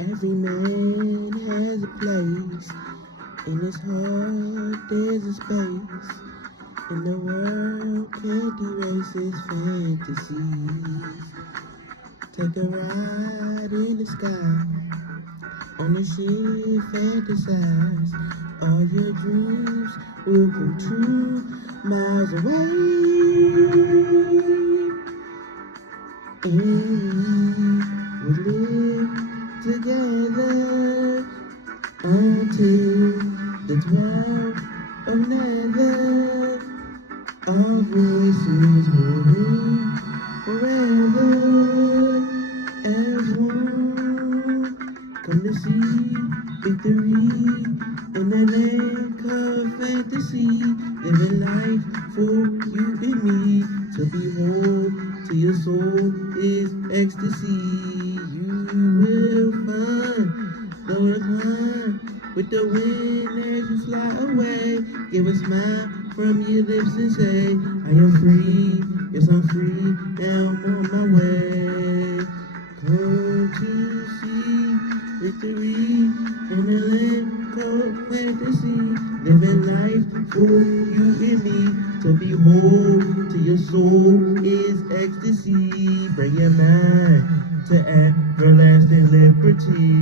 Every man has a place. In his heart there's a space. And the world can't erase his fantasies. Take a ride in the sky. On the ship, fantasize. All your dreams will come true miles away. And we live together until the 12th of never. Our voices will ring forever as one. Come to see victory in the land called fantasy. Living life for you and me. To behold, to your soul is ecstasy. You will find the climb with the wind as you fly away. Give a smile from your lips and say, I am free, yes I'm free, now I'm on my way. Come to see victory in a land called fantasy. Living life for you and me. To behold, to your soul is ecstasy. Bring your mind to everlasting liberty.